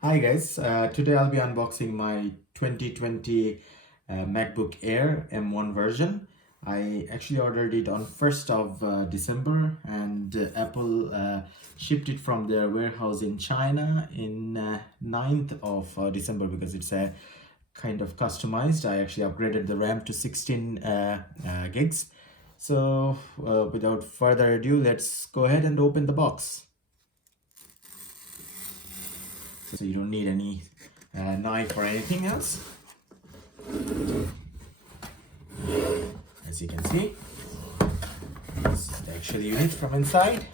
Hi guys, today I'll be unboxing my 2020 MacBook Air M1 version. I actually ordered it on 1st of December and Apple shipped it from their warehouse in China in 9th of December because it's a kind of customized. I actually upgraded the RAM to 16 gigs. So without further ado, let's go ahead and open the box. So you don't need any knife or anything else. As you can see, this is the actual unit from inside.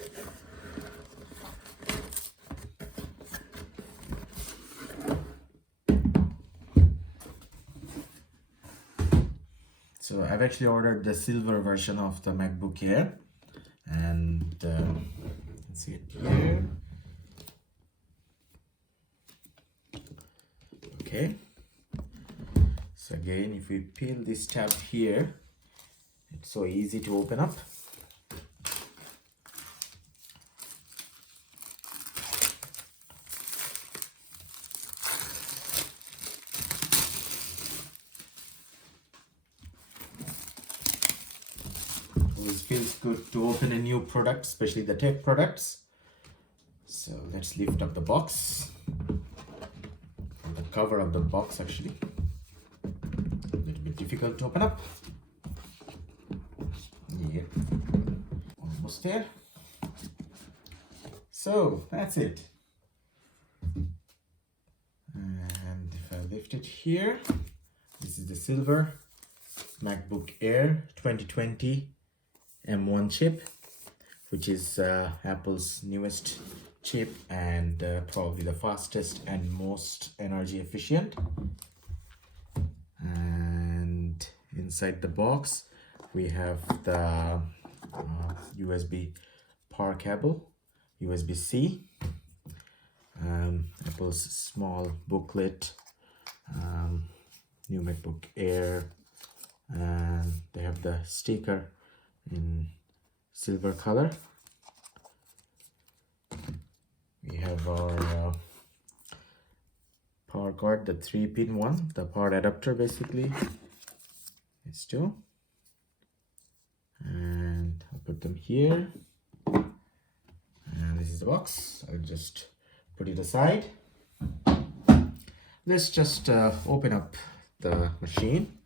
So I've actually ordered the silver version of the MacBook Air, and you can see it here. Okay, so again, if we peel this tab here, it's so easy to open up. Always feels good to open a new product, especially the tech products. So let's lift up the box. The cover of the box actually a little bit difficult to open up. Yeah, almost there. So that's it. And if I lift it here, this is the silver MacBook Air 2020 M1 chip, which is Apple's newest chip and probably the fastest and most energy efficient. And inside the box we have the USB power cable, USB-C, Apple's small booklet, new MacBook Air, and they have the sticker in silver color. We have our power cord, the 3-pin one, the power adapter basically. It's two. And I'll put them here. And this is the box. I'll just put it aside. Let's just open up the machine.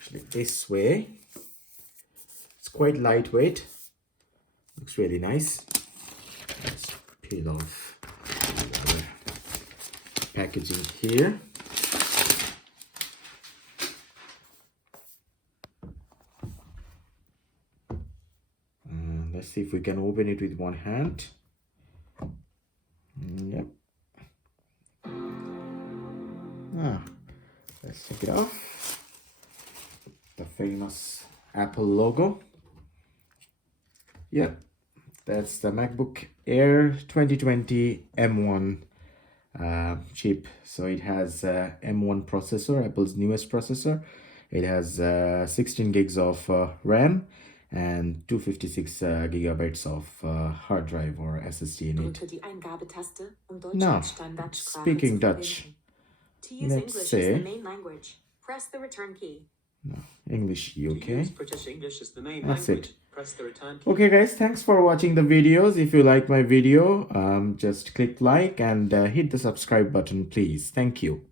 Actually, this way. It's quite lightweight. Looks really nice. Let's peel off the packaging here. Let's see if we can open it with one hand. Yep. Let's take it off. The famous Apple logo. Yep. That's the MacBook Air 2020 M1 chip. So it has M1 processor, Apple's newest processor. It has 16 gigs of RAM and 256 gigabytes of hard drive or SSD in it. Now, speaking Dutch. To use Let's English say, as the main language, press the return key. No, English, okay? British English is the main That's language. it. Press the return key. Okay guys, thanks for watching the videos. If you like my video, just click like and hit the subscribe button please. Thank you.